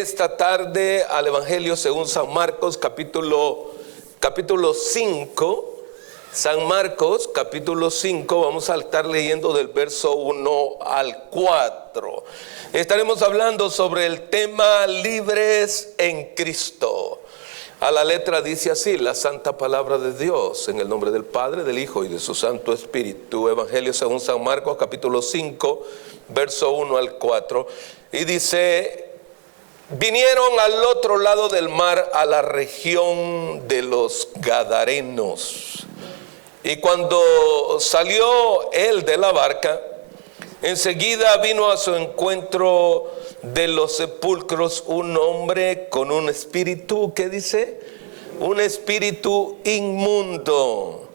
esta tarde al Evangelio según San Marcos, capítulo 5. San Marcos, capítulo 5, vamos a estar leyendo del verso 1 al 4. Estaremos hablando sobre el tema libres en Cristo. A la letra dice así, la santa palabra de Dios, en el nombre del Padre, del Hijo y de su Santo Espíritu. Evangelio según San Marcos, capítulo 5, verso 1 al 4. Y dice: vinieron al otro lado del mar, a la región de los Gadarenos. Y cuando salió él de la barca, enseguida vino a su encuentro de los sepulcros un hombre con un espíritu, ¿qué dice? Un espíritu inmundo,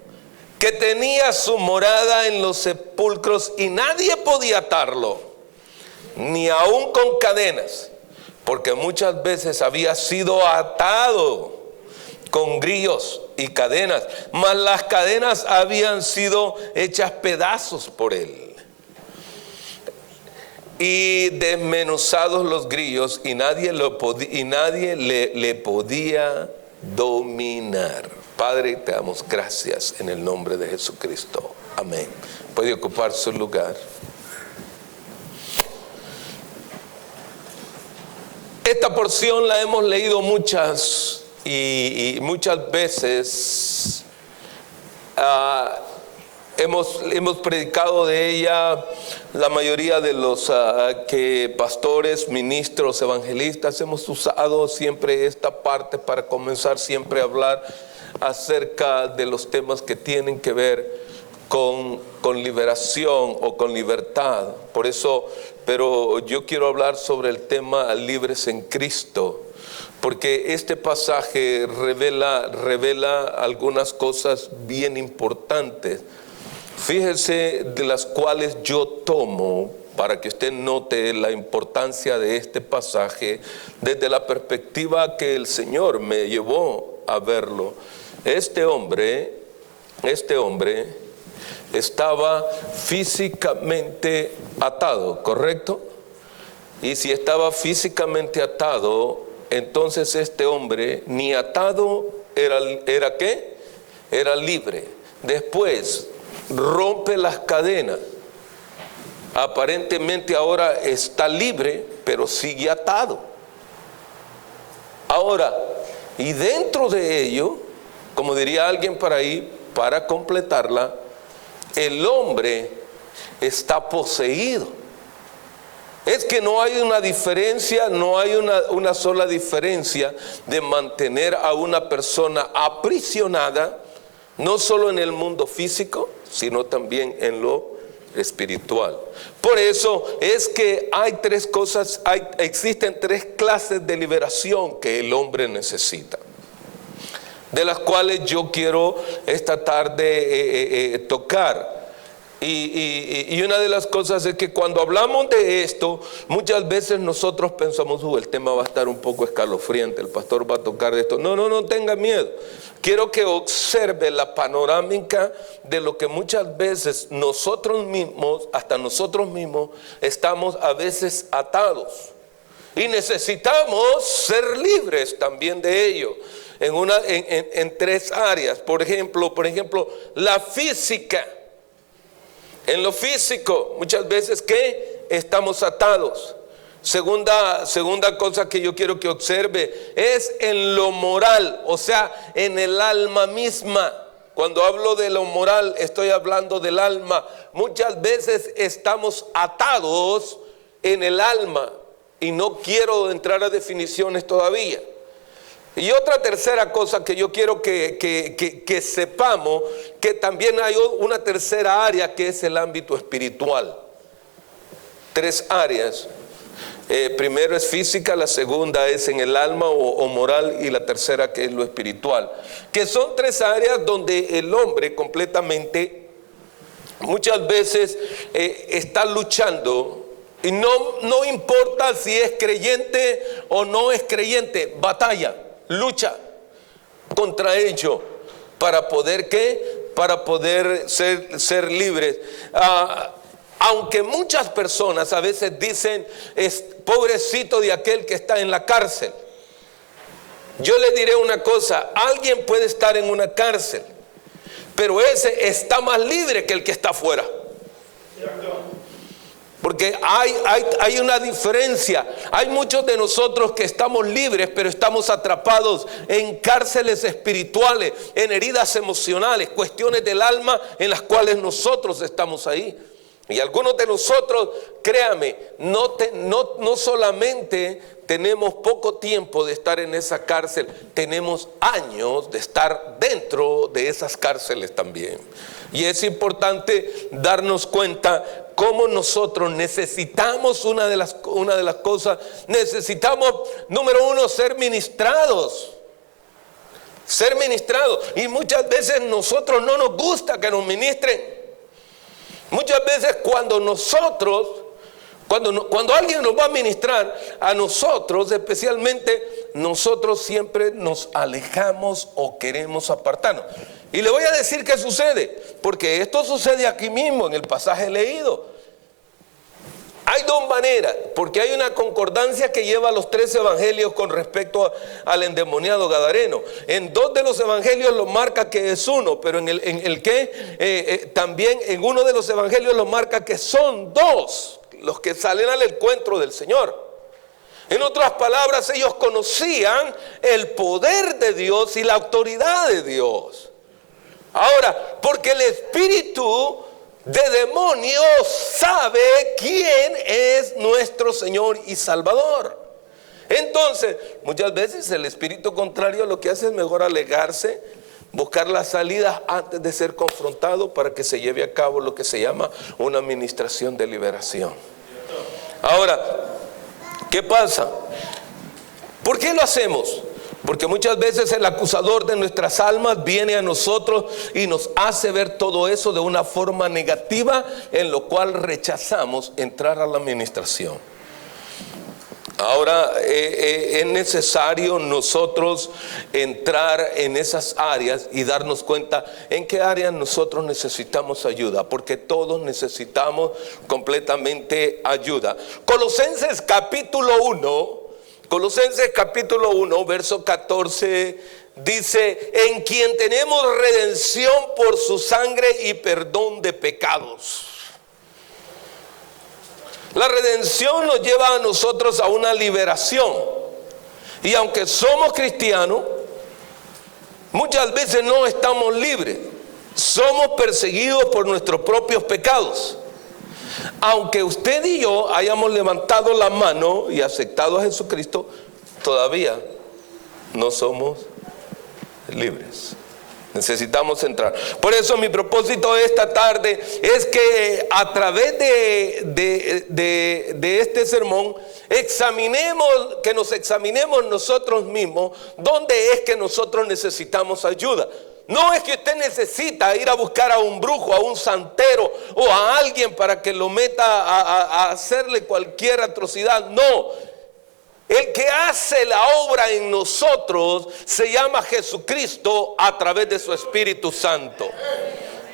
que tenía su morada en los sepulcros y nadie podía atarlo, ni aun con cadenas, porque muchas veces había sido atado con grillos y cadenas, mas las cadenas habían sido hechas pedazos por él, y desmenuzados los grillos, y nadie le podía dominar. Padre, te damos gracias en el nombre de Jesucristo. Amén. Puede ocupar su lugar. Esta porción la hemos leído muchas y muchas veces hemos predicado de ella. La mayoría de los pastores, ministros, evangelistas hemos usado siempre esta parte para comenzar siempre a hablar acerca de los temas que tienen que ver con liberación o con libertad. Por eso, pero yo quiero hablar sobre el tema libres en Cristo, porque este pasaje revela algunas cosas bien importantes. Fíjese, de las cuales yo tomo para que usted note la importancia de este pasaje desde la perspectiva que el Señor me llevó a verlo. Este hombre estaba físicamente atado, ¿correcto? Y si estaba físicamente atado, entonces este hombre ni atado era ¿qué? Era libre. Después rompe las cadenas. Aparentemente ahora está libre, pero sigue atado. Ahora, y dentro de ello, como diría alguien por ahí, para completarla, el hombre está poseído. Es que no hay una diferencia, no hay una sola diferencia de mantener a una persona aprisionada, no solo en el mundo físico, sino también en lo espiritual. Por eso es que hay tres cosas, existen tres clases de liberación que el hombre necesita, de las cuales yo quiero esta tarde tocar. Y una de las cosas es que cuando hablamos de esto, muchas veces nosotros pensamos, el tema va a estar un poco escalofriante, el pastor va a tocar de esto. No tenga miedo. Quiero que observe la panorámica de lo que muchas veces nosotros mismos, hasta nosotros mismos, estamos a veces atados. Y necesitamos ser libres también de ello. En tres áreas. Por ejemplo, la física. En lo físico, muchas veces que estamos atados. Segunda cosa que yo quiero que observe es en lo moral, o sea, en el alma misma. Cuando hablo de lo moral, estoy hablando del alma. Muchas veces estamos atados en el alma y no quiero entrar a definiciones todavía. Y otra tercera cosa que yo quiero que sepamos, que también hay una tercera área que es el ámbito espiritual. Tres áreas. Primero es física, la segunda es en el alma o moral, y la tercera que es lo espiritual. Que son tres áreas donde el hombre completamente muchas veces está luchando. Y no importa si es creyente o no es creyente, batalla. Lucha contra ello para poder ¿qué? Para poder ser libres. Aunque muchas personas a veces dicen, es pobrecito de aquel que está en la cárcel. Yo le diré una cosa, alguien puede estar en una cárcel, pero ese está más libre que el que está afuera. Porque hay una diferencia. Hay muchos de nosotros que estamos libres, pero estamos atrapados en cárceles espirituales, en heridas emocionales, cuestiones del alma en las cuales nosotros estamos ahí. Y algunos de nosotros, créame, no solamente tenemos poco tiempo de estar en esa cárcel, tenemos años de estar dentro de esas cárceles también. Y es importante darnos cuenta cómo nosotros necesitamos una de las cosas, necesitamos, número uno, ser ministrados. Ser ministrados. Y muchas veces nosotros no nos gusta que nos ministren. Muchas veces cuando alguien nos va a ministrar, a nosotros especialmente, nosotros siempre nos alejamos o queremos apartarnos. Y le voy a decir qué sucede, porque esto sucede aquí mismo en el pasaje leído. Hay dos maneras, porque hay una concordancia que lleva a los 3 evangelios con respecto al endemoniado gadareno. En 2 de los evangelios lo marca que es uno, pero también en uno de los evangelios lo marca que son 2 los que salen al encuentro del Señor. En otras palabras, ellos conocían el poder de Dios y la autoridad de Dios. Ahora, porque el espíritu de demonios sabe quién es nuestro Señor y Salvador. Entonces, muchas veces el espíritu contrario lo que hace es mejor alejarse, buscar las salidas antes de ser confrontado para que se lleve a cabo lo que se llama una administración de liberación. Ahora, ¿qué pasa? ¿Por qué lo hacemos? Porque muchas veces el acusador de nuestras almas viene a nosotros y nos hace ver todo eso de una forma negativa, en lo cual rechazamos entrar a la administración. Ahora es necesario nosotros entrar en esas áreas y darnos cuenta en qué áreas nosotros necesitamos ayuda, porque todos necesitamos completamente ayuda. Colosenses capítulo 1, verso 14, dice: en quien tenemos redención por su sangre y perdón de pecados. La redención nos lleva a nosotros a una liberación. Y aunque somos cristianos, muchas veces no estamos libres. Somos perseguidos por nuestros propios pecados. Aunque usted y yo hayamos levantado la mano y aceptado a Jesucristo, todavía no somos libres. Necesitamos entrar. Por eso mi propósito esta tarde es que a través de este sermón nos examinemos nosotros mismos dónde es que nosotros necesitamos ayuda. No es que usted necesita ir a buscar a un brujo, a un santero o a alguien para que lo meta a hacerle cualquier atrocidad. No. El que hace la obra en nosotros se llama Jesucristo a través de su Espíritu Santo.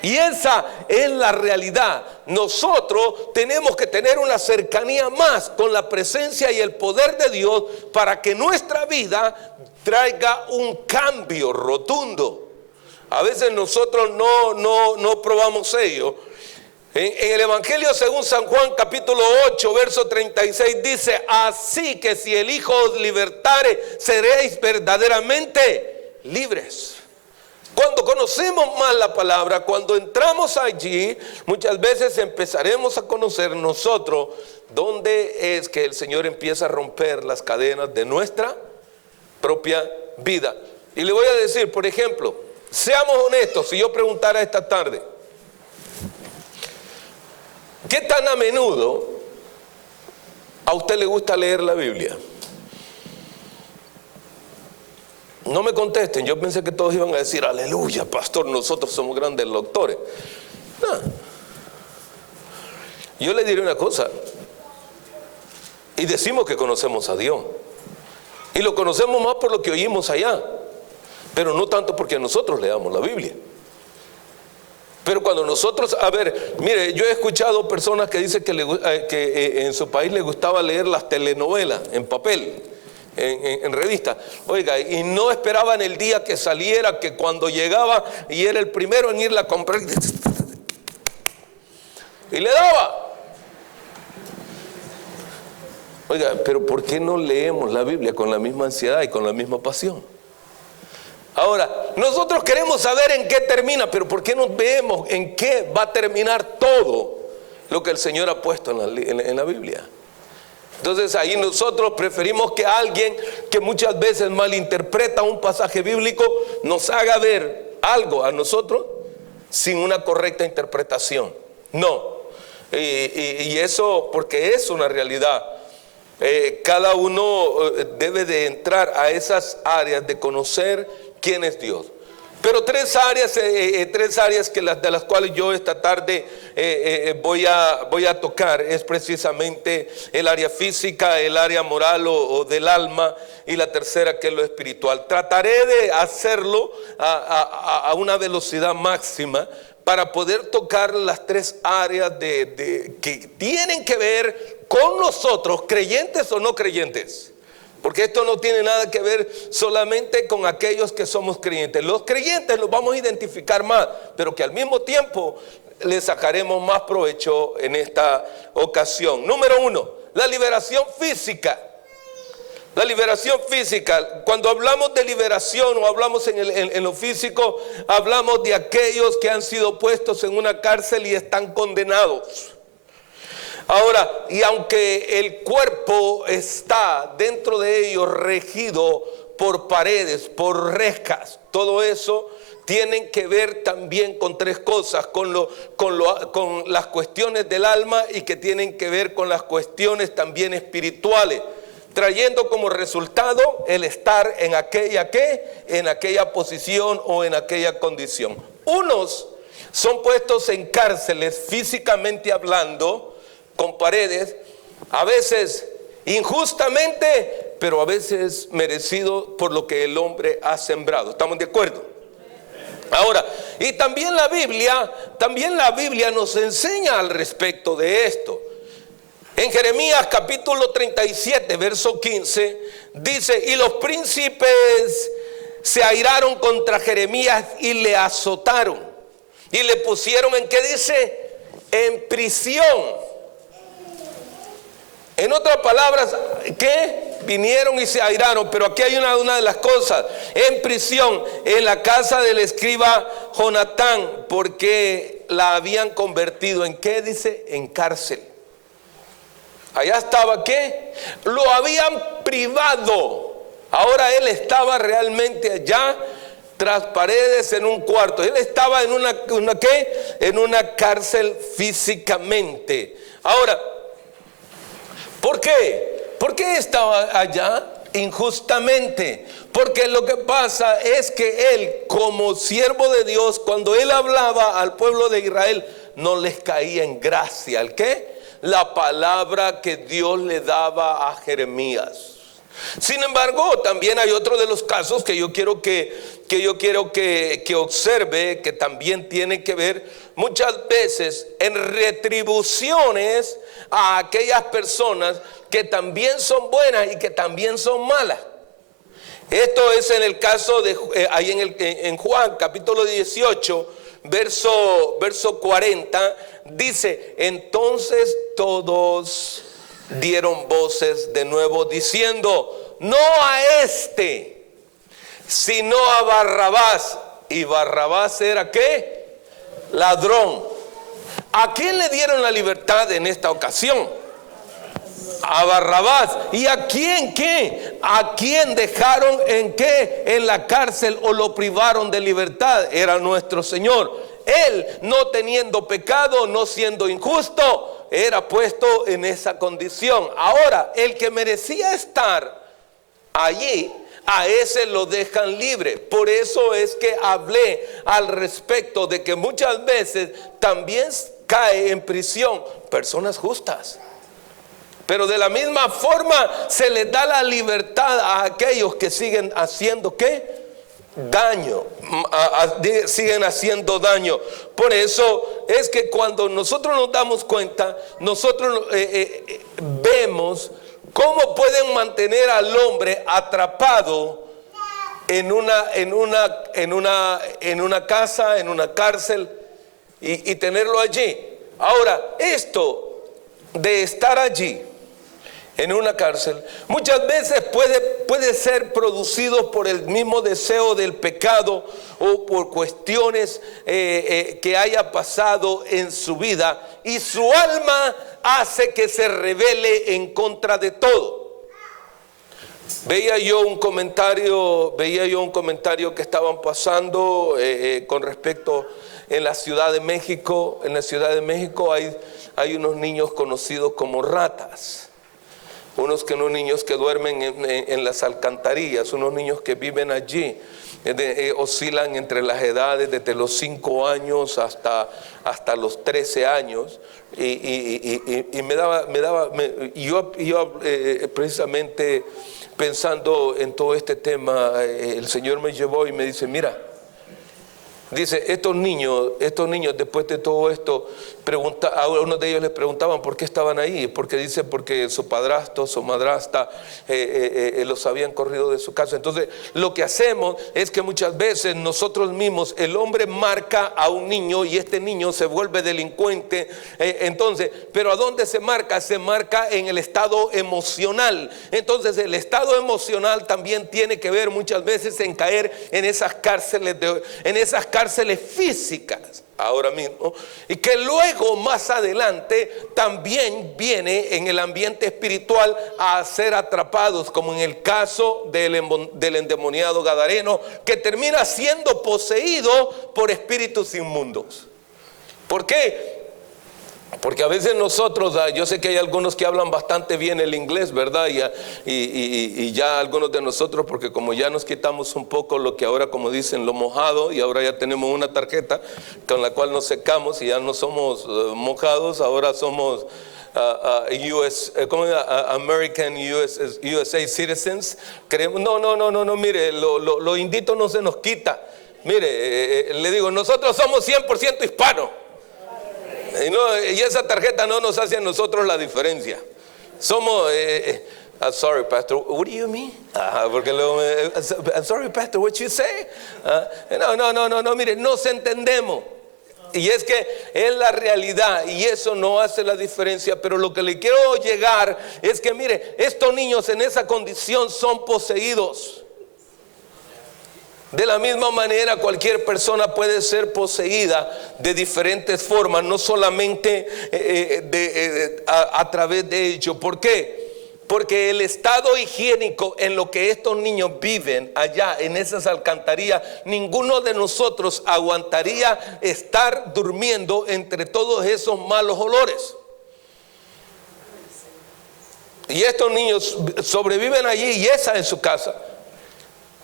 Y esa es la realidad. Nosotros tenemos que tener una cercanía más con la presencia y el poder de Dios para que nuestra vida traiga un cambio rotundo. A veces nosotros no probamos ello. En el Evangelio según San Juan capítulo 8 verso 36 dice: así que si el Hijo os libertare, seréis verdaderamente libres. Cuando conocemos más la palabra, cuando entramos allí, muchas veces empezaremos a conocer nosotros dónde es que el Señor empieza a romper las cadenas de nuestra propia vida. Y le voy a decir, por ejemplo, seamos honestos. Si yo preguntara esta tarde, ¿qué tan a menudo a usted le gusta leer la Biblia? No me contesten. Yo pensé que todos iban a decir: aleluya, pastor, nosotros somos grandes lectores. No. Yo le diré una cosa. Y decimos que conocemos a Dios. Y lo conocemos más por lo que oímos allá, pero no tanto porque nosotros leamos la Biblia. Pero cuando nosotros, a ver, mire, yo he escuchado personas que dicen que en su país les gustaba leer las telenovelas en papel, en revista. Oiga, y no esperaban el día que saliera, que cuando llegaba y era el primero en irla a comprar y le daba. Oiga, pero ¿por qué no leemos la Biblia con la misma ansiedad y con la misma pasión? Ahora, nosotros queremos saber en qué termina, pero ¿por qué no vemos en qué va a terminar todo lo que el Señor ha puesto en la Biblia? Entonces ahí nosotros preferimos que alguien que muchas veces malinterpreta un pasaje bíblico nos haga ver algo a nosotros sin una correcta interpretación. No, y eso porque es una realidad. Cada uno debe de entrar a esas áreas de conocer quién es Dios. Pero tres áreas que de las cuales yo esta tarde voy a tocar es precisamente el área física, el área moral o del alma, y la tercera, que es lo espiritual. Trataré de hacerlo a una velocidad máxima para poder tocar las tres áreas que tienen que ver con nosotros, creyentes o no creyentes. Porque esto no tiene nada que ver solamente con aquellos que somos creyentes. Los creyentes los vamos a identificar más, pero que al mismo tiempo les sacaremos más provecho en esta ocasión. Número 1, la liberación física. La liberación física. Cuando hablamos de liberación o hablamos en lo físico, hablamos de aquellos que han sido puestos en una cárcel y están condenados. Ahora, y aunque el cuerpo está dentro de ellos regido por paredes, por rejas, todo eso tienen que ver también con tres cosas, con las cuestiones del alma y que tienen que ver con las cuestiones también espirituales, trayendo como resultado el estar en aquella posición o en aquella condición. Unos son puestos en cárceles físicamente hablando, con paredes, a veces injustamente, pero a veces merecido por lo que el hombre ha sembrado. ¿Estamos de acuerdo? Ahora, y también la Biblia nos enseña al respecto de esto. En Jeremías capítulo 37, verso 15, dice: y los príncipes se airaron contra Jeremías y le azotaron y le pusieron, ¿en qué dice? En prisión. En otras palabras, ¿qué? Vinieron y se airaron, pero aquí hay una de las cosas: en prisión, en la casa del escriba Jonatán, porque la habían convertido en, ¿qué dice? En cárcel. Allá estaba, ¿qué? Lo habían privado. Ahora él estaba realmente allá, tras paredes, en un cuarto. Él estaba en ¿qué? En una cárcel físicamente. Ahora, ¿por qué? ¿Por qué estaba allá? Injustamente. Porque lo que pasa es que él, como siervo de Dios, cuando él hablaba al pueblo de Israel, no les caía en gracia. ¿El qué? La palabra que Dios le daba a Jeremías. Sin embargo, también hay otro de los casos que yo quiero que observe, que también tiene que ver muchas veces en retribuciones a aquellas personas que también son buenas y que también son malas. Esto es en el caso de ahí en Juan capítulo 18, verso 40, dice: entonces todos dieron voces de nuevo diciendo: no a este, sino a Barrabás. Y Barrabás era, ¿qué? Ladrón. ¿A quién le dieron la libertad en esta ocasión? A Barrabás. ¿Y a quién qué? ¿A quién dejaron en qué? En la cárcel, o lo privaron de libertad. Era nuestro Señor. Él, no teniendo pecado, no siendo injusto, era puesto en esa condición. Ahora, el que merecía estar allí, a ese lo dejan libre. Por eso es que hablé al respecto de que muchas veces también cae en prisión personas justas, pero de la misma forma se les da la libertad a aquellos que siguen haciendo, ¿qué? daño, siguen haciendo daño. Por eso es que cuando nosotros nos damos cuenta, nosotros vemos cómo pueden mantener al hombre atrapado en una casa, en una cárcel, y tenerlo allí. Ahora, esto de estar allí en una cárcel muchas veces puede ser producido por el mismo deseo del pecado o por cuestiones que haya pasado en su vida, y su alma hace que se rebele en contra de todo. Veía yo un comentario que estaban pasando con respecto en la Ciudad de México. En la Ciudad de México hay unos niños conocidos como ratas. Unos niños que duermen en las alcantarillas, unos niños que viven allí, oscilan entre las edades desde los 5 años hasta los 13 años. Y yo precisamente pensando en todo este tema, el Señor me llevó y me dice: mira, dice, estos niños después de todo esto, a uno de ellos les preguntaban por qué estaban ahí, porque su padrastro, su madrastra los habían corrido de su casa. Entonces lo que hacemos es que muchas veces nosotros mismos, el hombre marca a un niño y este niño se vuelve delincuente. Entonces, pero ¿a dónde se marca? Se marca en el estado emocional. Entonces el estado emocional también tiene que ver muchas veces en caer en esas cárceles físicas ahora mismo, y que luego más adelante también viene en el ambiente espiritual a ser atrapados, como en el caso del endemoniado gadareno, que termina siendo poseído por espíritus inmundos. ¿Por qué? Porque a veces nosotros, yo sé que hay algunos que hablan bastante bien el inglés, ¿verdad? Y ya algunos de nosotros, porque como ya nos quitamos un poco lo que ahora, como dicen, lo mojado, y ahora ya tenemos una tarjeta con la cual nos secamos y ya no somos mojados, ahora somos American USA citizens. Creemos, no, mire, lo indito no se nos quita. Mire, le digo, nosotros somos 100% hispanos. Y esa tarjeta no nos hace a nosotros la diferencia. Somos, sorry, pastor, what do you mean? Porque luego, I'm sorry, pastor, what you say? No, mire, nos entendemos. Y es que es la realidad y eso no hace la diferencia. Pero lo que le quiero llegar es que, mire, estos niños en esa condición son poseídos. De la misma manera, cualquier persona puede ser poseída de diferentes formas, no solamente a través de ello. ¿Por qué? Porque el estado higiénico en lo que estos niños viven allá en esas alcantarillas, ninguno de nosotros aguantaría estar durmiendo entre todos esos malos olores. Y estos niños sobreviven allí, y esa es su casa.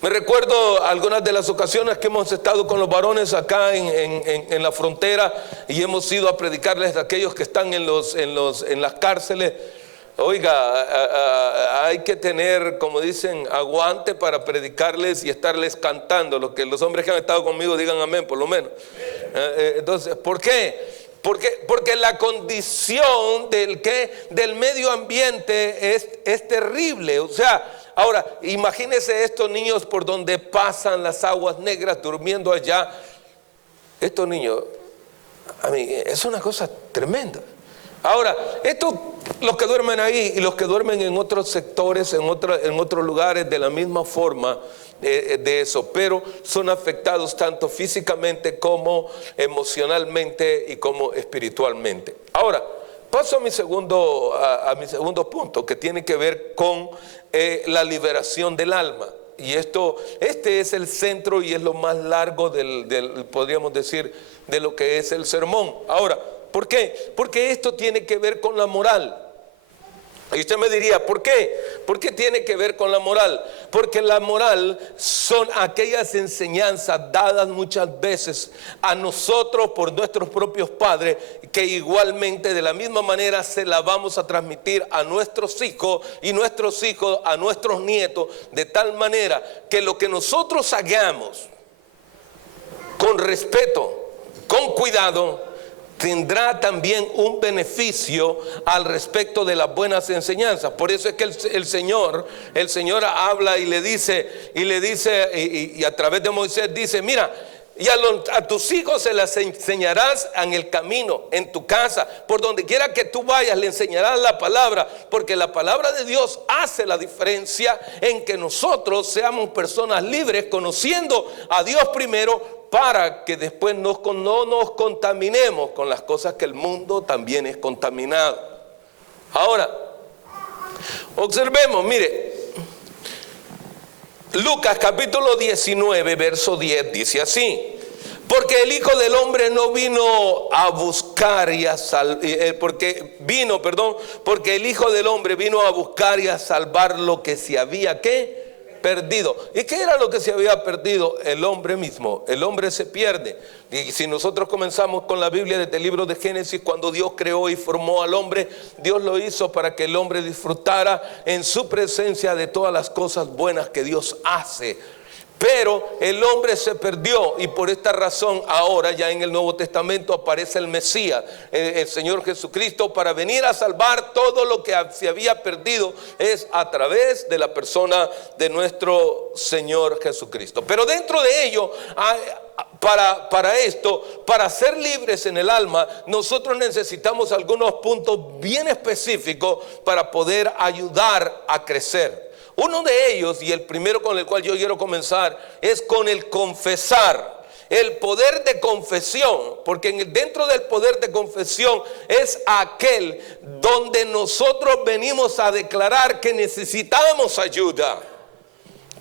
Me recuerdo algunas de las ocasiones que hemos estado con los varones acá en la frontera, y hemos ido a predicarles a aquellos que están en las cárceles. Oiga, hay que tener, como dicen, aguante para predicarles y estarles cantando. Los hombres que han estado conmigo digan amén, por lo menos. Entonces, ¿por qué? Porque la condición del medio ambiente es terrible. O sea, ahora, imagínense estos niños por donde pasan las aguas negras durmiendo allá. Estos niños, es una cosa tremenda. Ahora, los que duermen ahí y los que duermen en otros sectores, en otros lugares, de la misma forma de eso, pero son afectados tanto físicamente como emocionalmente y como espiritualmente. Ahora, paso a mi segundo punto, que tiene que ver con la liberación del alma. Y este es el centro y es lo más largo podríamos decir, de lo que es el sermón. Ahora, ¿por qué? Porque esto tiene que ver con la moral. Y usted me diría, ¿por qué? ¿Por qué tiene que ver con la moral? Porque la moral son aquellas enseñanzas dadas muchas veces a nosotros por nuestros propios padres, que igualmente de la misma manera se la vamos a transmitir a nuestros hijos y nuestros hijos a nuestros nietos, de tal manera que lo que nosotros hagamos con respeto, con cuidado, tendrá también un beneficio al respecto de las buenas enseñanzas. Por eso es que el Señor habla y le dice y a través de Moisés dice, mira, y a tus hijos se las enseñarás en el camino, en tu casa, por donde quiera que tú vayas, le enseñarás la palabra, porque la palabra de Dios hace la diferencia en que nosotros seamos personas libres, conociendo a Dios primero, para que después no nos contaminemos con las cosas que el mundo también es contaminado. Ahora, observemos, mire, Lucas capítulo 19, verso 10 dice así: porque el Hijo del Hombre no vino a buscar y a porque el Hijo del Hombre vino a buscar y a salvar lo que se había perdido. ¿Y qué era lo que se había perdido? El hombre mismo. El hombre se pierde. Y si nosotros comenzamos con la Biblia desde el libro de Génesis, cuando Dios creó y formó al hombre, Dios lo hizo para que el hombre disfrutara en su presencia de todas las cosas buenas que Dios hace. Pero el hombre se perdió, y por esta razón ahora ya en el Nuevo Testamento aparece el Mesías, el Señor Jesucristo, para venir a salvar todo lo que se había perdido. Es a través de la persona de nuestro Señor Jesucristo. Pero dentro de ello, para ser libres en el alma, nosotros necesitamos algunos puntos bien específicos para poder ayudar a crecer. Uno de ellos, y el primero con el cual yo quiero comenzar, es con el confesar, el poder de confesión, porque dentro del poder de confesión es aquel donde nosotros venimos a declarar que necesitamos ayuda.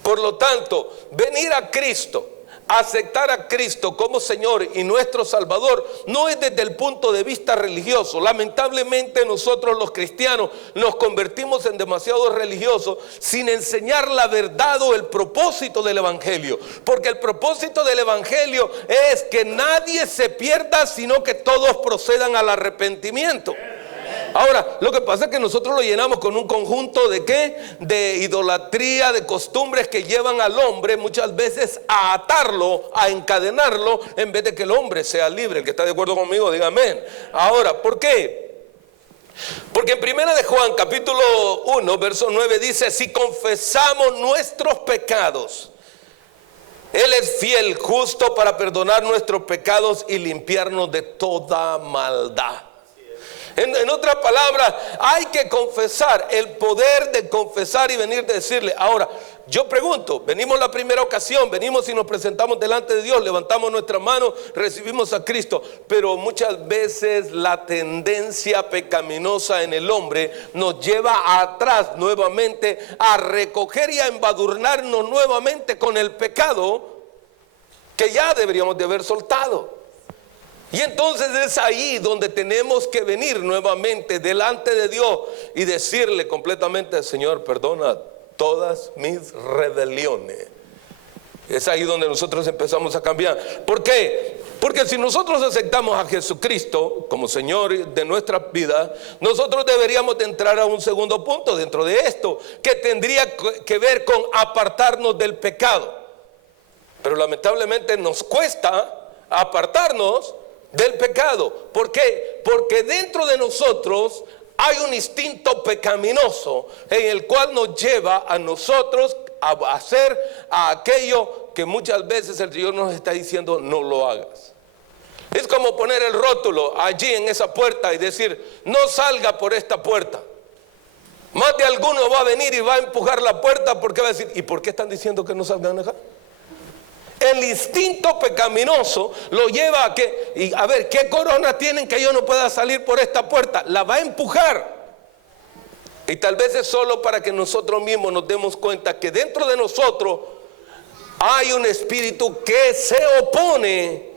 Por lo tanto, venir a Cristo, aceptar a Cristo como Señor y nuestro Salvador, no es desde el punto de vista religioso. Lamentablemente nosotros los cristianos nos convertimos en demasiado religiosos sin enseñar la verdad o el propósito del Evangelio, porque el propósito del Evangelio es que nadie se pierda, sino que todos procedan al arrepentimiento. Ahora, lo que pasa es que nosotros lo llenamos con un conjunto de ¿qué? De idolatría, de costumbres que llevan al hombre muchas veces a atarlo, a encadenarlo, en vez de que el hombre sea libre. El que está de acuerdo conmigo, diga amén. Ahora, ¿por qué? Porque en 1 de Juan capítulo 1, verso 9 dice: si confesamos nuestros pecados, Él es fiel, justo para perdonar nuestros pecados y limpiarnos de toda maldad. En otras palabras, hay que confesar, el poder de confesar y venir a decirle. Ahora, yo pregunto, venimos la primera ocasión, venimos y nos presentamos delante de Dios, levantamos nuestras manos, recibimos a Cristo, pero muchas veces la tendencia pecaminosa en el hombre nos lleva atrás nuevamente a recoger y a embadurnarnos nuevamente con el pecado que ya deberíamos de haber soltado. Y entonces es ahí donde tenemos que venir nuevamente delante de Dios y decirle completamente: Señor, perdona todas mis rebeliones. Es ahí donde nosotros empezamos a cambiar. ¿Por qué? Porque si nosotros aceptamos a Jesucristo como Señor de nuestra vida, nosotros deberíamos de entrar a un segundo punto dentro de esto, que tendría que ver con apartarnos del pecado. Pero lamentablemente nos cuesta apartarnos del pecado. ¿Por qué? Porque dentro de nosotros hay un instinto pecaminoso en el cual nos lleva a nosotros a hacer aquello que muchas veces el Señor nos está diciendo: no lo hagas. Es como poner el rótulo allí en esa puerta y decir: no salga por esta puerta. Más de alguno va a venir y va a empujar la puerta porque va a decir: ¿y por qué están diciendo que no salgan acá? El instinto pecaminoso lo lleva a que, y a ver, ¿qué corona tienen que yo no pueda salir por esta puerta? La va a empujar. Y tal vez es solo para que nosotros mismos nos demos cuenta que dentro de nosotros hay un espíritu que se opone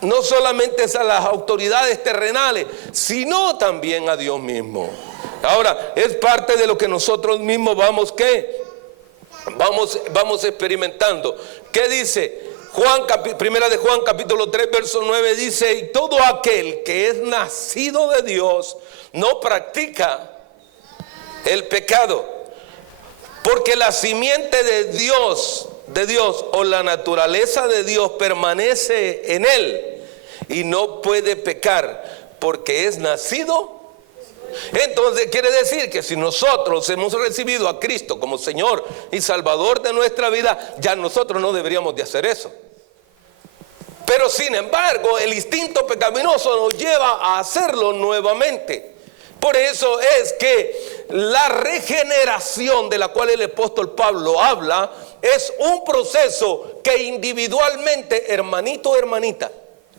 no solamente a las autoridades terrenales, sino también a Dios mismo. Ahora, es parte de lo que nosotros mismos vamos experimentando. ¿Qué dice? Primera de Juan capítulo 3 verso 9 dice: y todo aquel que es nacido de Dios no practica el pecado, porque la simiente de Dios o la naturaleza de Dios permanece en él y no puede pecar porque es nacido. Entonces quiere decir que si nosotros hemos recibido a Cristo como Señor y Salvador de nuestra vida, ya nosotros no deberíamos de hacer eso. Pero sin embargo, el instinto pecaminoso nos lleva a hacerlo nuevamente. Por eso es que la regeneración de la cual el apóstol Pablo habla es un proceso que individualmente, hermanito o hermanita,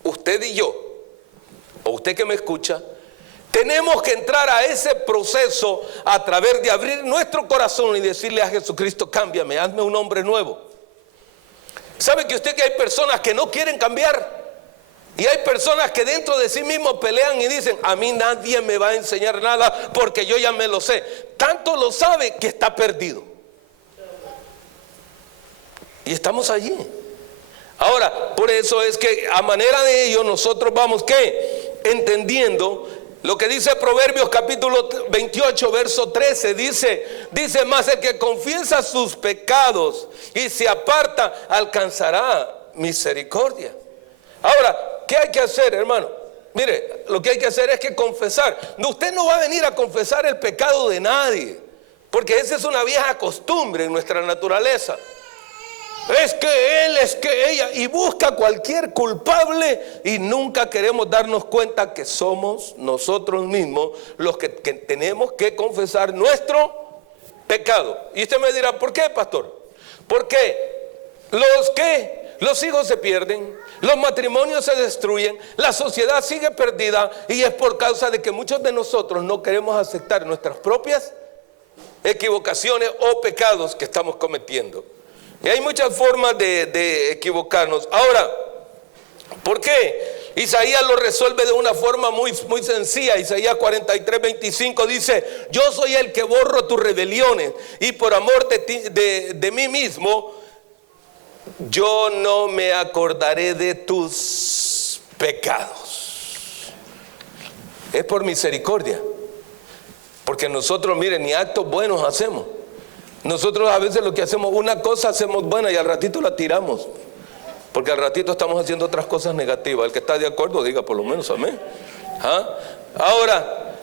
usted y yo, o usted que me escucha, tenemos que entrar a ese proceso a través de abrir nuestro corazón y decirle a Jesucristo: cámbiame, hazme un hombre nuevo. ¿Sabe que usted que hay personas que no quieren cambiar? Y hay personas que dentro de sí mismos pelean y dicen: a mí nadie me va a enseñar nada porque yo ya me lo sé. Tanto lo sabe que está perdido. Y estamos allí. Ahora, por eso es que a manera de ello nosotros vamos entendiendo lo que dice Proverbios capítulo 28 verso 13. Dice más: el que confiesa sus pecados y se aparta alcanzará misericordia. Ahora, ¿qué hay que hacer, hermano? Mire, lo que hay que hacer es que confesar. Usted no va a venir a confesar el pecado de nadie, porque esa es una vieja costumbre en nuestra naturaleza. Es que él, es que ella, y busca cualquier culpable, y nunca queremos darnos cuenta que somos nosotros mismos los que tenemos que confesar nuestro pecado. Y usted me dirá: ¿por qué, pastor? Porque los hijos se pierden, los matrimonios se destruyen, la sociedad sigue perdida, y es por causa de que muchos de nosotros no queremos aceptar nuestras propias equivocaciones o pecados que estamos cometiendo. Y hay muchas formas de equivocarnos. Ahora, ¿por qué? Isaías lo resuelve de una forma muy sencilla. Isaías 43, 25 dice: yo soy el que borro tus rebeliones, y por amor de mí mismo, yo no me acordaré de tus pecados. Es por misericordia. Porque nosotros, miren, ni actos buenos hacemos. Nosotros a veces lo que hacemos, una cosa hacemos buena y al ratito la tiramos, porque al ratito estamos haciendo otras cosas negativas. El que está de acuerdo diga por lo menos amén. Ahora,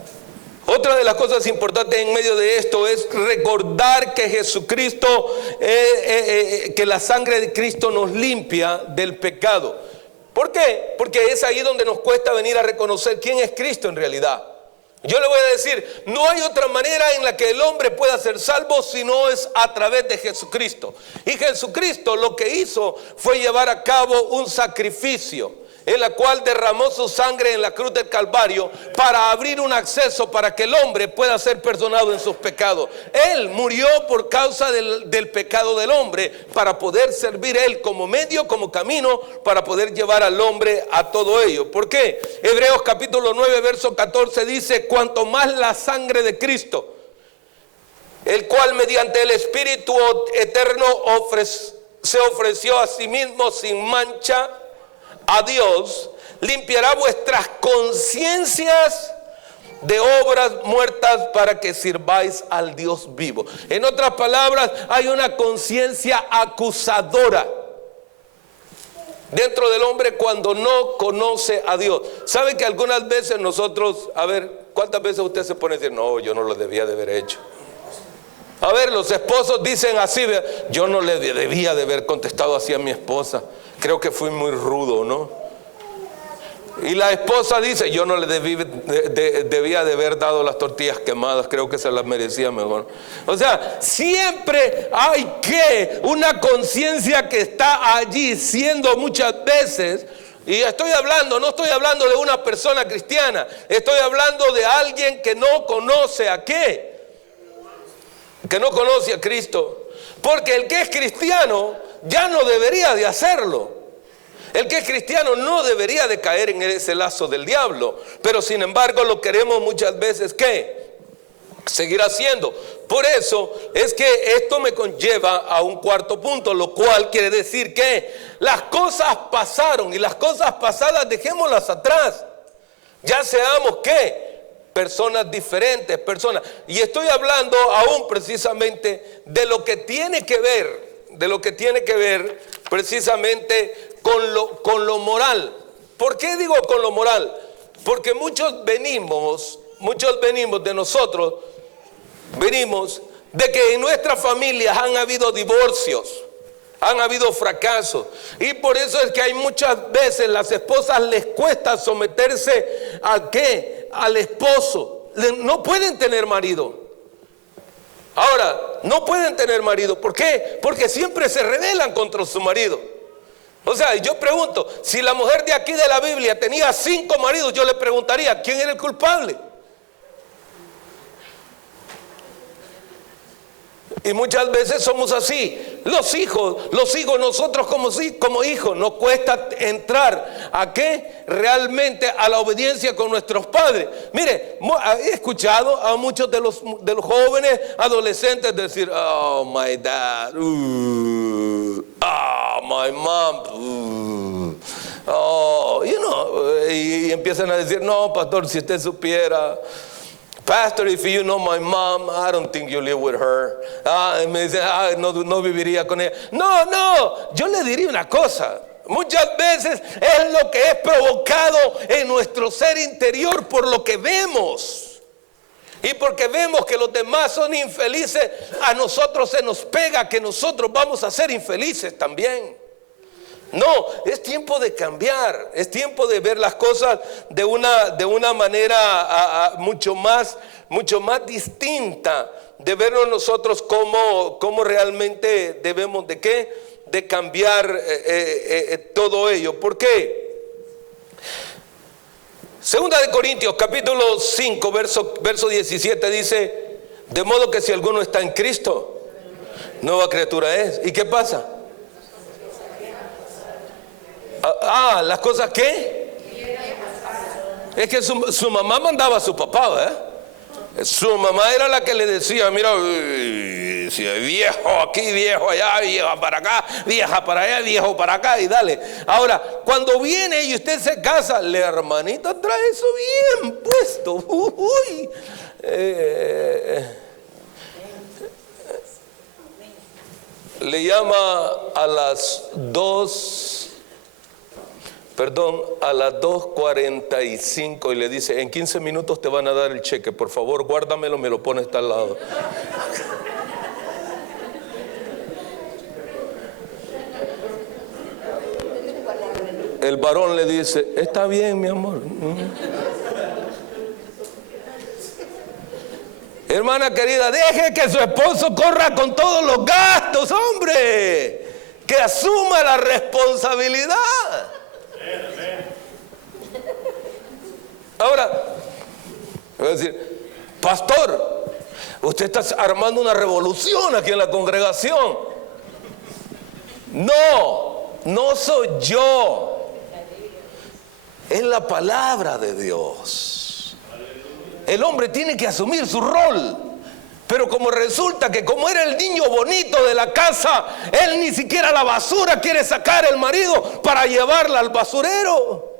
otra de las cosas importantes en medio de esto es recordar que Jesucristo, que la sangre de Cristo nos limpia del pecado. ¿Por qué? Porque es ahí donde nos cuesta venir a reconocer quién es Cristo en realidad. Yo le voy a decir: no hay otra manera en la que el hombre pueda ser salvo si no es a través de Jesucristo. Y Jesucristo lo que hizo fue llevar a cabo un sacrificio, en la cual derramó su sangre en la cruz del Calvario para abrir un acceso para que el hombre pueda ser perdonado en sus pecados. Él murió por causa del pecado del hombre, para poder servir él como medio, como camino, para poder llevar al hombre a todo ello. ¿Por qué? Hebreos capítulo 9 verso 14 dice: cuanto más la sangre de Cristo, el cual mediante el Espíritu eterno se ofreció a sí mismo sin mancha a Dios, limpiará vuestras conciencias de obras muertas para que sirváis al Dios vivo. En otras palabras, hay una conciencia acusadora dentro del hombre cuando no conoce a Dios. ¿Sabe que algunas veces nosotros, a ver, cuántas veces usted se pone a decir: no, yo no lo debía de haber hecho? A ver, los esposos dicen así: yo no le debía de haber contestado así a mi esposa, creo que fui muy rudo, ¿no? Y la esposa dice: yo no le debía de haber dado las tortillas quemadas, creo que se las merecía mejor. O sea, siempre hay una conciencia que está allí, siendo muchas veces, y no estoy hablando de una persona cristiana, estoy hablando de alguien que no conoce a qué. Que no conoce a Cristo. Porque el que es cristiano ya no debería de hacerlo. El que es cristiano no debería de caer en ese lazo del diablo. Pero sin embargo lo queremos muchas veces seguir haciendo. Por eso es que esto me conlleva a un cuarto punto, lo cual quiere decir que las cosas pasaron y las cosas pasadas dejémoslas atrás. Ya seamos ¿qué? Personas diferentes, personas. Y estoy hablando aún precisamente de lo que tiene que ver, precisamente con lo moral. ¿Por qué digo con lo moral? Porque muchos venimos de nosotros, venimos de que en nuestras familias han habido divorcios, han habido fracasos, y por eso es que hay muchas veces las esposas les cuesta someterse ¿a qué? Al esposo. No pueden tener marido. Ahora, no pueden tener marido. ¿Por qué? Porque siempre se rebelan contra su marido. O sea, yo pregunto, si la mujer de aquí de la Biblia tenía 5 maridos, yo le preguntaría, ¿quién era el culpable? Y muchas veces somos así. Los hijos, nosotros como hijos, nos cuesta entrar ¿a qué? Realmente a la obediencia con nuestros padres. Mire, he escuchado a muchos de los jóvenes adolescentes decir, oh, my dad, my mom, oh, you know, y empiezan a decir, no, pastor, si usted supiera, pastor, if you know my mom, I don't think you live with her. Y me dicen, no viviría con ella. No, yo le diría una cosa. Muchas veces es lo que es provocado en nuestro ser interior por lo que vemos. Y porque vemos que los demás son infelices, a nosotros se nos pega que nosotros vamos a ser infelices también. No, es tiempo de cambiar, es tiempo de ver las cosas de una manera mucho más distinta, de vernos nosotros como realmente debemos de cambiar todo ello. ¿Por qué? Segunda de Corintios capítulo 5 verso 17 dice, de modo que si alguno está en Cristo, nueva criatura es. ¿Y qué pasa? Las cosas ¿qué? Es que su mamá mandaba a su papá, ¿verdad? Su mamá era la que le decía, mira, si es viejo aquí, viejo allá, vieja para acá, vieja para allá, viejo para acá, y dale. Ahora, cuando viene y usted se casa, la hermanita trae eso bien puesto. Le llama a las 2:45 y le dice, en 15 minutos te van a dar el cheque, por favor guárdamelo, me lo pones al lado. El varón le dice, está bien, mi amor. Hermana querida, deje que su esposo corra con todos los gastos, hombre, que asuma la responsabilidad. Ahora, voy a decir, pastor, usted está armando una revolución aquí en la congregación. No soy yo, es la palabra de Dios. El hombre tiene que asumir su rol. Pero como resulta que como era el niño bonito de la casa, él ni siquiera la basura quiere sacar el marido para llevarla al basurero.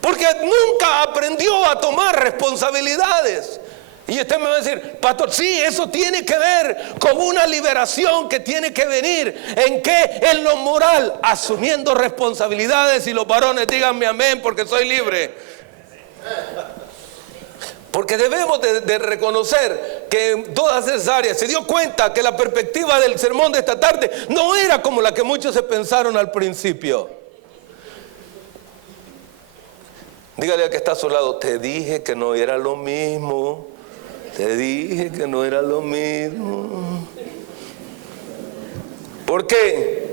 Porque nunca aprendió a tomar responsabilidades. Y usted me va a decir, pastor, sí, eso tiene que ver con una liberación que tiene que venir. ¿En qué? En lo moral, asumiendo responsabilidades. Y los varones díganme amén, porque soy libre. Porque debemos de reconocer que en todas esas áreas se dio cuenta que la perspectiva del sermón de esta tarde no era como la que muchos se pensaron al principio. Dígale al que está a su lado, te dije que no era lo mismo. Te dije que no era lo mismo. ¿Por qué?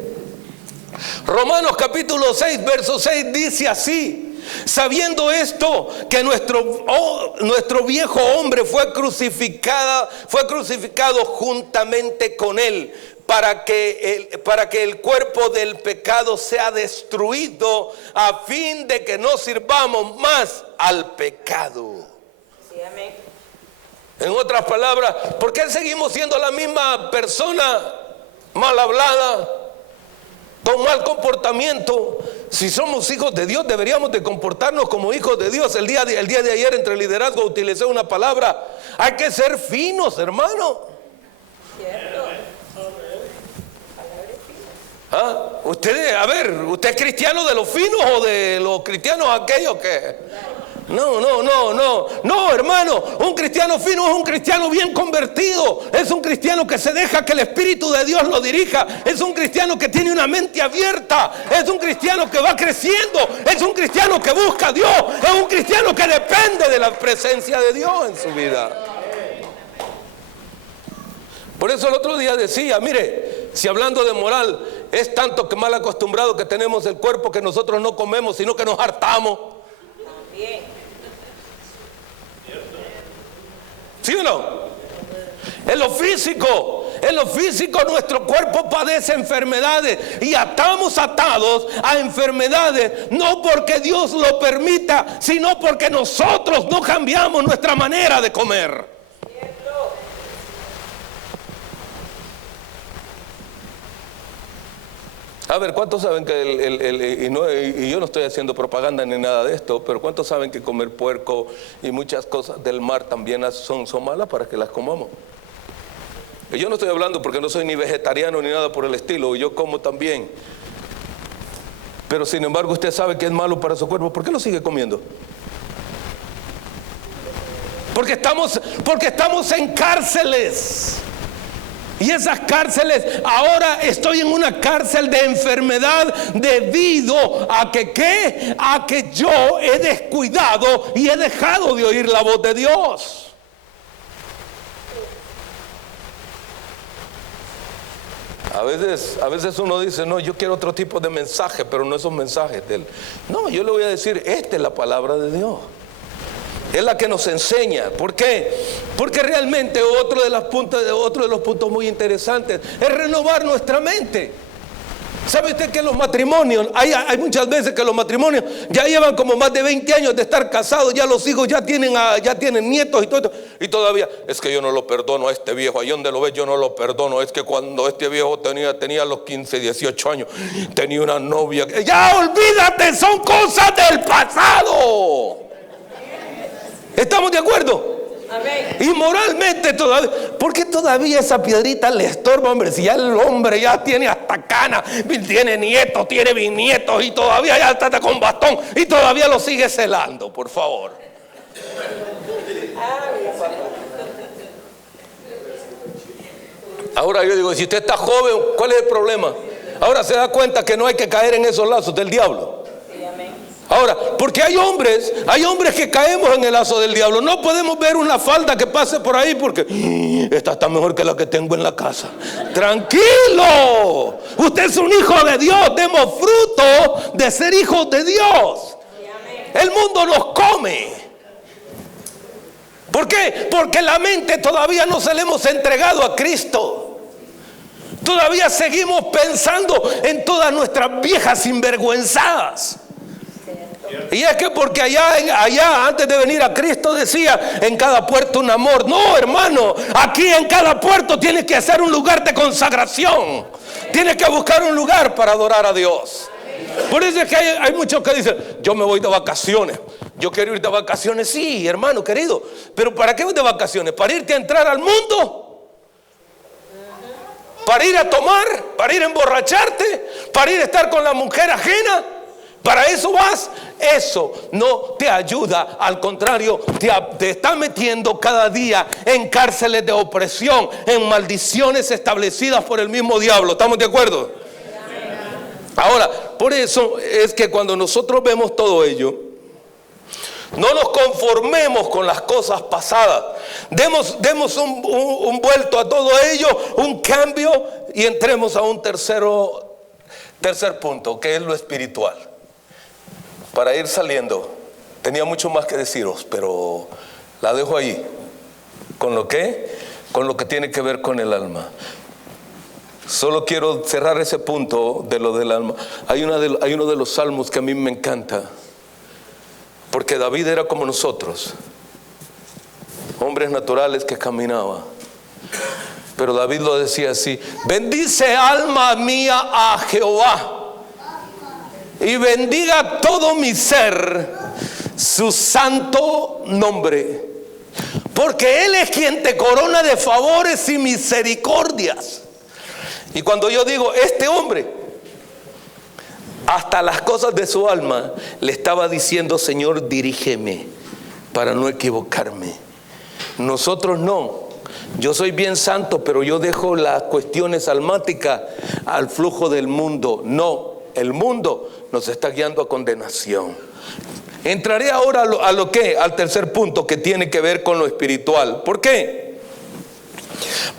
Romanos capítulo 6, verso 6 dice así. Sabiendo esto, que nuestro viejo hombre fue crucificado juntamente con él, para que el cuerpo del pecado sea destruido, a fin de que no sirvamos más al pecado. Sí, amén. En otras palabras, ¿por qué seguimos siendo la misma persona mal hablada, con mal comportamiento? Si somos hijos de Dios, deberíamos de comportarnos como hijos de Dios. El día de ayer, entre liderazgo, utilicé una palabra: hay que ser finos, hermano. Cierto. ¿Ah? ¿Usted es cristiano de los finos o de los cristianos aquellos que... No, hermano, un cristiano fino es un cristiano bien convertido, es un cristiano que se deja que el Espíritu de Dios lo dirija, es un cristiano que tiene una mente abierta, es un cristiano que va creciendo, es un cristiano que busca a Dios, es un cristiano que depende de la presencia de Dios en su vida. Por eso el otro día decía, mire, si hablando de moral, es tanto que mal acostumbrado que tenemos el cuerpo que nosotros no comemos, sino que nos hartamos. También. ¿Sí o no? En lo físico nuestro cuerpo padece enfermedades y estamos atados a enfermedades, no porque Dios lo permita, sino porque nosotros no cambiamos nuestra manera de comer. A ver, ¿cuántos saben que y yo no estoy haciendo propaganda ni nada de esto, pero cuántos saben que comer puerco y muchas cosas del mar también son malas para que las comamos? Y yo no estoy hablando porque no soy ni vegetariano ni nada por el estilo, yo como también. Pero sin embargo usted sabe que es malo para su cuerpo, ¿por qué lo sigue comiendo? Porque estamos en cárceles. Y esas cárceles, ahora estoy en una cárcel de enfermedad debido a que yo he descuidado y he dejado de oír la voz de Dios. A veces uno dice, no, yo quiero otro tipo de mensaje, pero no esos mensajes de él. No, yo le voy a decir, esta es la palabra de Dios. Es la que nos enseña. ¿Por qué? Porque realmente otro de los puntos muy interesantes es renovar nuestra mente. ¿Sabe usted que los matrimonios, hay muchas veces que los matrimonios ya llevan como más de 20 años de estar casados, ya los hijos ya tienen nietos y todo esto, y todavía, es que yo no lo perdono a este viejo, ahí donde lo ves yo no lo perdono, es que cuando este viejo tenía los 15, 18 años, tenía una novia, ya olvídate, son cosas del pasado. ¿Estamos de acuerdo? Amén. Y moralmente todavía, ¿por qué todavía esa piedrita le estorba, hombre? Si ya el hombre ya tiene hasta cana, tiene nietos, tiene bisnietos y todavía ya está con bastón y todavía lo sigue celando, por favor. Ahora yo digo, si usted está joven, ¿cuál es el problema? Ahora se da cuenta que no hay que caer en esos lazos del diablo. Ahora, porque hay hombres que caemos en el lazo del diablo. No podemos ver una falda que pase por ahí porque esta está mejor que la que tengo en la casa. Tranquilo, usted es un hijo de Dios. Demos fruto de ser hijos de Dios. El mundo nos come. ¿Por qué? Porque la mente todavía no se la hemos entregado a Cristo. Todavía seguimos pensando en todas nuestras viejas sinvergüenzadas. Y es que porque allá antes de venir a Cristo decía, en cada puerto un amor. No, hermano, aquí en cada puerto tienes que hacer un lugar de consagración. Tienes que buscar un lugar para adorar a Dios. Por eso es que hay muchos que dicen, yo me voy de vacaciones, yo quiero ir de vacaciones. Sí, hermano querido, pero ¿para qué vas de vacaciones? ¿Para irte a entrar al mundo? ¿Para ir a tomar? ¿Para ir a emborracharte? ¿Para ir a estar con la mujer ajena? ¿Para eso vas? Eso no te ayuda, al contrario, te está metiendo cada día en cárceles de opresión, en maldiciones establecidas por el mismo diablo. ¿Estamos de acuerdo? Ahora, por eso es que cuando nosotros vemos todo ello, no nos conformemos con las cosas pasadas. Demos un vuelto a todo ello, un cambio, y entremos a un tercer punto, que es lo espiritual. para ir saliendo, tenía mucho más que deciros, pero la dejo ahí. ¿Con lo que? Con lo que tiene que ver con el alma. Solo quiero cerrar ese punto de lo del alma. Hay uno de los salmos que a mí me encanta, porque David era como nosotros, hombres naturales que caminaban. Pero David lo decía así: bendice alma mía a Jehová, y bendiga todo mi ser su santo nombre, porque Él es quien te corona de favores y misericordias. Y cuando yo digo, este hombre, hasta las cosas de su alma le estaba diciendo: Señor, dirígeme para no equivocarme. Nosotros no. Yo soy bien santo, pero yo dejo las cuestiones almáticas al flujo del mundo. No, el mundo nos está guiando a condenación. Entraré ahora al tercer punto, que tiene que ver con lo espiritual. ¿Por qué?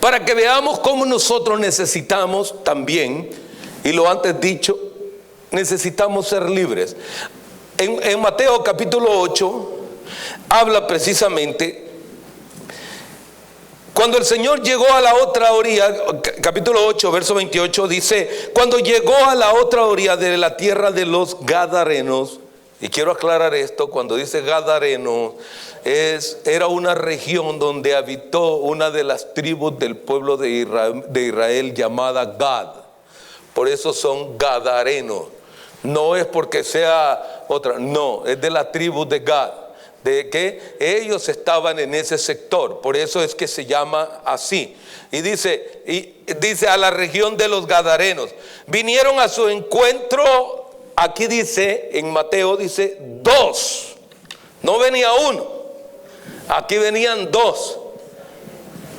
Para que veamos cómo nosotros necesitamos también, y lo antes dicho, necesitamos ser libres. En Mateo capítulo 8 habla precisamente, cuando el Señor llegó a la otra orilla, capítulo 8, verso 28, dice: cuando llegó a la otra orilla de la tierra de los Gadarenos. Y quiero aclarar esto: cuando dice Gadareno, era una región donde habitó una de las tribus del pueblo de Israel llamada Gad. Por eso son Gadarenos. No es porque sea otra, no, es de la tribu de Gad, de que ellos estaban en ese sector. Por eso es que se llama así. Y dice a la región de los Gadarenos. Vinieron a su encuentro. Aquí dice, en Mateo dice 2. No venía uno. Aquí venían 2.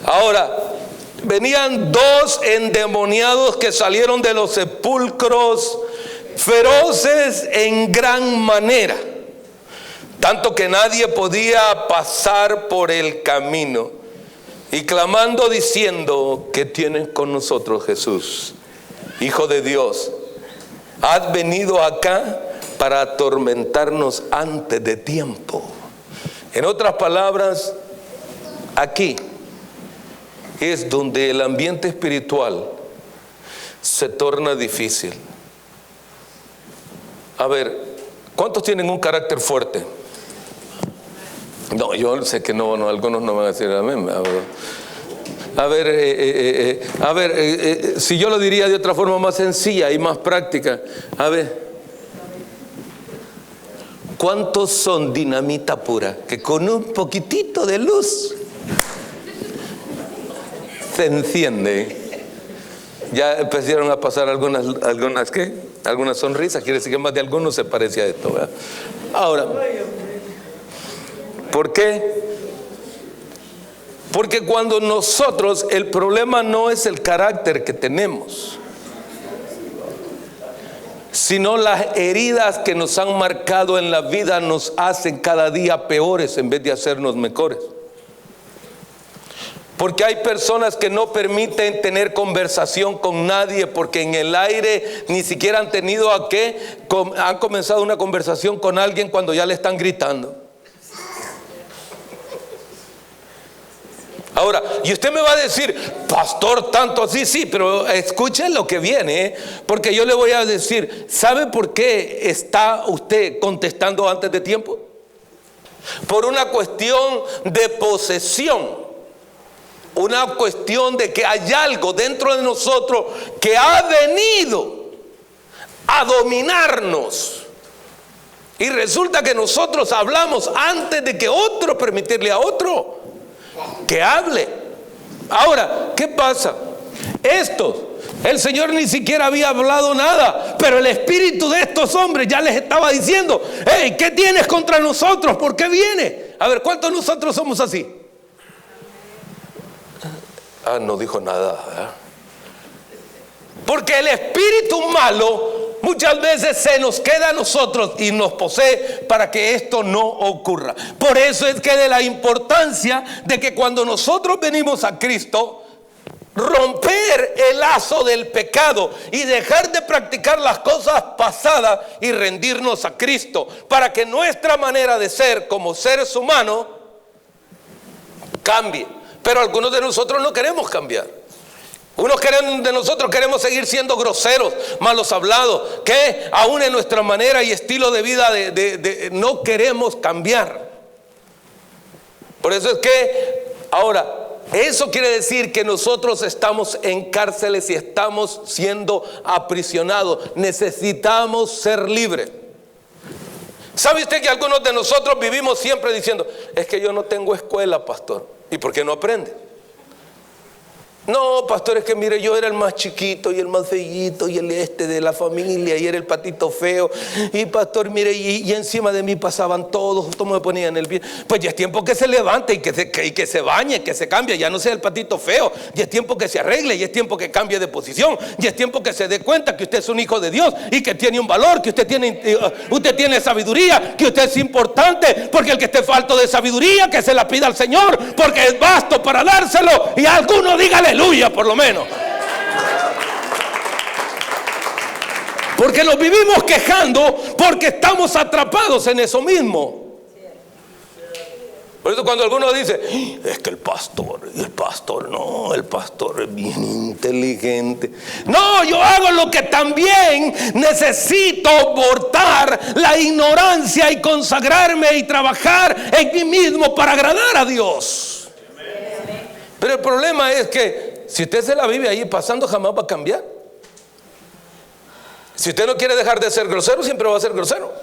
Ahora, venían 2 endemoniados que salieron de los sepulcros, feroces en gran manera, tanto que nadie podía pasar por el camino, y clamando diciendo: ¿qué tienes con nosotros, Jesús, Hijo de Dios? ¿Has venido acá para atormentarnos antes de tiempo? En otras palabras, aquí es donde el ambiente espiritual se torna difícil. A ver, ¿cuántos tienen un carácter fuerte? No, yo sé que no, algunos no van a decir amén. A ver, si yo lo diría de otra forma más sencilla y más práctica. A ver, ¿cuántos son dinamita pura que con un poquitito de luz se enciende? Ya empezaron a pasar algunas sonrisas. Quiere decir que más de algunos se parece a esto, ¿verdad? Ahora, ¿por qué? Porque cuando nosotros, el problema no es el carácter que tenemos, sino las heridas que nos han marcado en la vida nos hacen cada día peores en vez de hacernos mejores. Porque hay personas que no permiten tener conversación con nadie, porque en el aire ni siquiera han tenido han comenzado una conversación con alguien cuando ya le están gritando. Ahora, y usted me va a decir: pastor, tanto así, sí, pero escuchen lo que viene, porque yo le voy a decir: ¿sabe por qué está usted contestando antes de tiempo? Por una cuestión de posesión, una cuestión de que hay algo dentro de nosotros que ha venido a dominarnos. Y resulta que nosotros hablamos antes de que otro, permitirle a otro que hable. Ahora, ¿qué pasa? El Señor ni siquiera había hablado nada, pero el espíritu de estos hombres ya les estaba diciendo: hey, ¿qué tienes contra nosotros? ¿Por qué viene? A ver, ¿cuántos de nosotros somos así? No dijo nada, ¿verdad? Porque el espíritu malo muchas veces se nos queda a nosotros y nos posee para que esto no ocurra. Por eso es que de la importancia de que cuando nosotros venimos a Cristo, romper el lazo del pecado y dejar de practicar las cosas pasadas y rendirnos a Cristo, para que nuestra manera de ser como seres humanos cambie. Pero algunos de nosotros no queremos cambiar. De nosotros queremos seguir siendo groseros, malos hablados, que aún en nuestra manera y estilo de vida no queremos cambiar. Por eso es que ahora, eso quiere decir que nosotros estamos en cárceles y estamos siendo aprisionados. Necesitamos ser libres. ¿Sabe usted que algunos de nosotros vivimos siempre diciendo: es que yo no tengo escuela, pastor? ¿Y por qué no aprende? No, pastor, es que mire, yo era el más chiquito y el más feíto y el de la familia y era el patito feo. Y pastor, mire, y encima de mí pasaban todos me ponían el pie. Pues ya es tiempo que se levante y que se bañe, que se cambie, ya no sea el patito feo. Ya es tiempo que se arregle, ya es tiempo que cambie de posición. Ya es tiempo que se dé cuenta que usted es un hijo de Dios y que tiene un valor, que usted tiene sabiduría, que usted es importante. Porque el que esté falto de sabiduría, que se la pida al Señor, porque es vasto para dárselo. Y alguno dígale aleluya, por lo menos. Porque nos vivimos quejando porque estamos atrapados en eso mismo. Por eso cuando alguno dice: es que el pastor es bien inteligente. No, yo hago lo que también necesito abortar la ignorancia y consagrarme y trabajar en mí mismo para agradar a Dios. Pero el problema es que si usted se la vive ahí pasando, jamás va a cambiar. Si usted no quiere dejar de ser grosero, siempre va a ser grosero.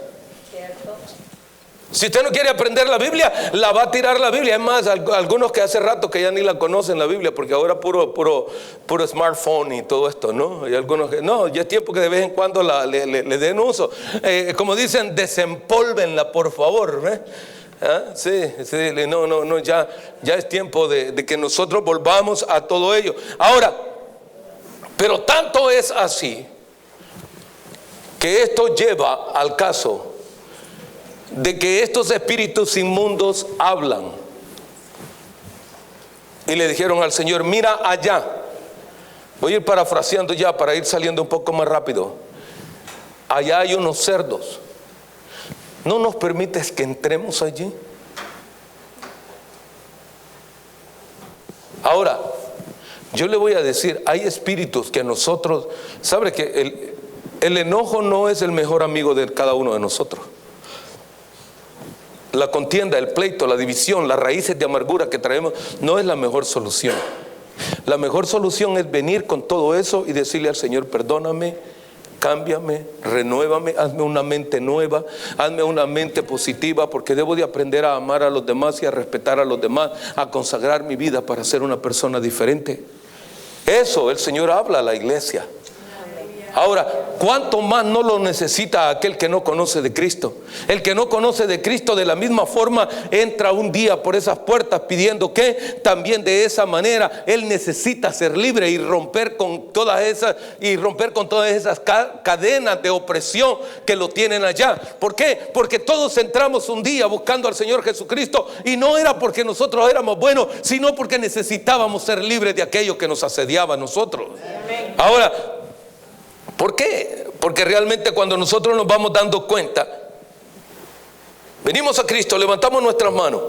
Si usted no quiere aprender la Biblia, la va a tirar la Biblia. Es más, algunos que hace rato que ya ni la conocen la Biblia, porque ahora puro smartphone y todo esto, ¿no? Y algunos que no, ya es tiempo que de vez en cuando le den uso. Como dicen, desempólvenla, por favor, ¿eh? Sí, no, ya es tiempo de que nosotros volvamos a todo ello. Ahora, pero tanto es así que esto lleva al caso de que estos espíritus inmundos hablan y le dijeron al Señor: mira allá. Voy a ir parafraseando ya para ir saliendo un poco más rápido. Allá hay unos cerdos. ¿No nos permites que entremos allí? Ahora, yo le voy a decir, hay espíritus que nosotros, ¿sabe que el enojo no es el mejor amigo de cada uno de nosotros? La contienda, el pleito, la división, las raíces de amargura que traemos no es la mejor solución. La mejor solución es venir con todo eso y decirle al Señor: perdóname, cámbiame, renuévame, hazme una mente nueva, hazme una mente positiva, porque debo de aprender a amar a los demás y a respetar a los demás, a consagrar mi vida para ser una persona diferente. Eso el Señor habla a la iglesia. Ahora, ¿cuánto más no lo necesita aquel que no conoce de Cristo? El que no conoce de Cristo de la misma forma entra un día por esas puertas pidiendo que también de esa manera él necesita ser libre y romper con todas esas cadenas de opresión que lo tienen allá. ¿Por qué? Porque todos entramos un día buscando al Señor Jesucristo y no era porque nosotros éramos buenos, sino porque necesitábamos ser libres de aquello que nos asediaba a nosotros. Ahora, ¿por qué? Porque realmente cuando nosotros nos vamos dando cuenta, venimos a Cristo, levantamos nuestras manos,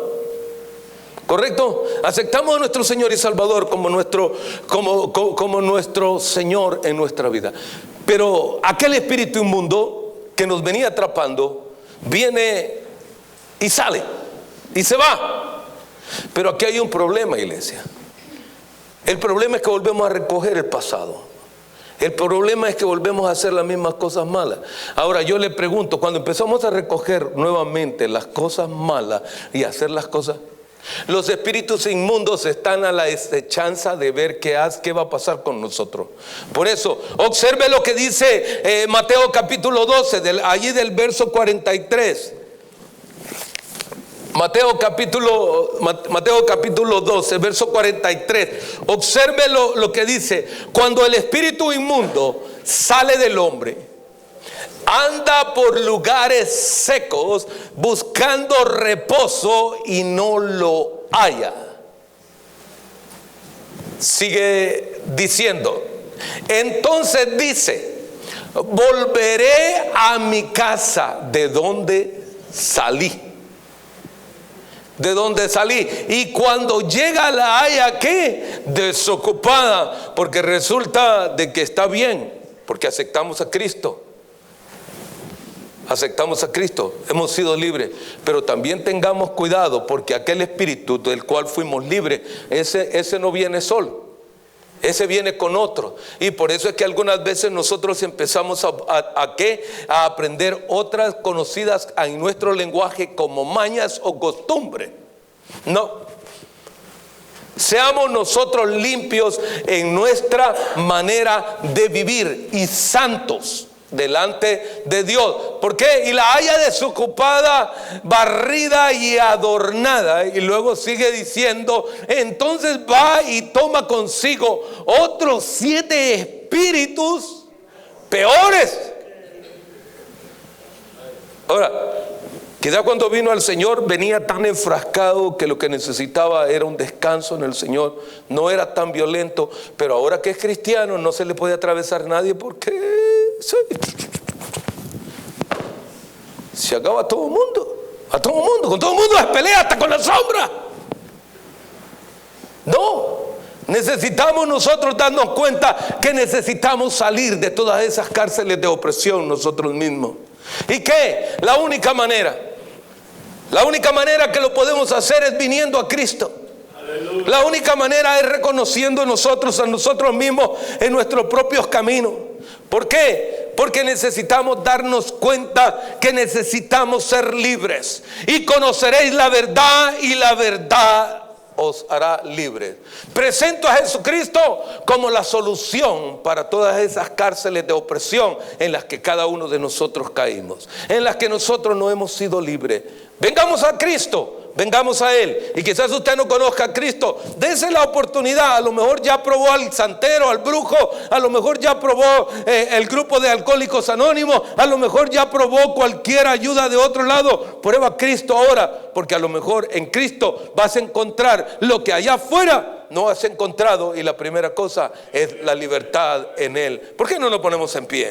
¿correcto? Aceptamos a nuestro Señor y Salvador como nuestro Señor en nuestra vida. Pero aquel espíritu inmundo que nos venía atrapando viene y sale y se va. Pero aquí hay un problema, iglesia. El problema es que volvemos a recoger el pasado. El problema es que volvemos a hacer las mismas cosas malas. Ahora yo le pregunto, cuando empezamos a recoger nuevamente las cosas malas y hacer las cosas, los espíritus inmundos están a la acechanza de ver qué va a pasar con nosotros. Por eso, observe lo que dice Mateo capítulo 12, allí del verso 43. Mateo capítulo 12, verso 43. Observe lo que dice: cuando el espíritu inmundo sale del hombre, anda por lugares secos buscando reposo y no lo halla. Sigue diciendo, Entonces dice: volveré a mi casa de donde salí. De donde salí. Y cuando llega la haya, ¿qué? Desocupada. Porque resulta de que está bien, porque aceptamos a Cristo. Aceptamos a Cristo, hemos sido libres. Pero también tengamos cuidado, porque aquel espíritu del cual fuimos libres, ese no viene solo. Ese viene con otro. Y por eso es que algunas veces nosotros empezamos a aprender otras conocidas en nuestro lenguaje como mañas o costumbres. No. Seamos nosotros limpios en nuestra manera de vivir y santos delante de Dios. ¿Por qué? Y la haya desocupada, barrida y adornada. Y luego sigue diciendo: entonces va y toma consigo otros 7 espíritus peores. Ahora, quizá cuando vino al Señor venía tan enfrascado que lo que necesitaba era un descanso en el Señor. No era tan violento, pero ahora que es cristiano no se le puede atravesar nadie, porque se acaba a todo mundo. A todo mundo, con todo el mundo las pelea, hasta con la sombra. No, necesitamos nosotros darnos cuenta que necesitamos salir de todas esas cárceles de opresión nosotros mismos. ¿Y qué? La única manera que lo podemos hacer es viniendo a Cristo. Aleluya. La única manera es reconociendo a nosotros mismos en nuestros propios caminos. ¿Por qué? Porque necesitamos darnos cuenta que necesitamos ser libres. Y conoceréis la verdad, y la verdad os hará libres. Presento a Jesucristo como la solución para todas esas cárceles de opresión en las que cada uno de nosotros caímos, en las que nosotros no hemos sido libres. Vengamos a Cristo, vengamos a Él. Y quizás usted no conozca a Cristo, dése la oportunidad. A lo mejor ya probó al santero, al brujo, a lo mejor ya probó el grupo de Alcohólicos Anónimos, a lo mejor ya probó cualquier ayuda de otro lado. Prueba a Cristo ahora, porque a lo mejor en Cristo vas a encontrar lo que allá afuera no has encontrado. Y la primera cosa es la libertad en Él. ¿Por qué no nos ponemos en pie?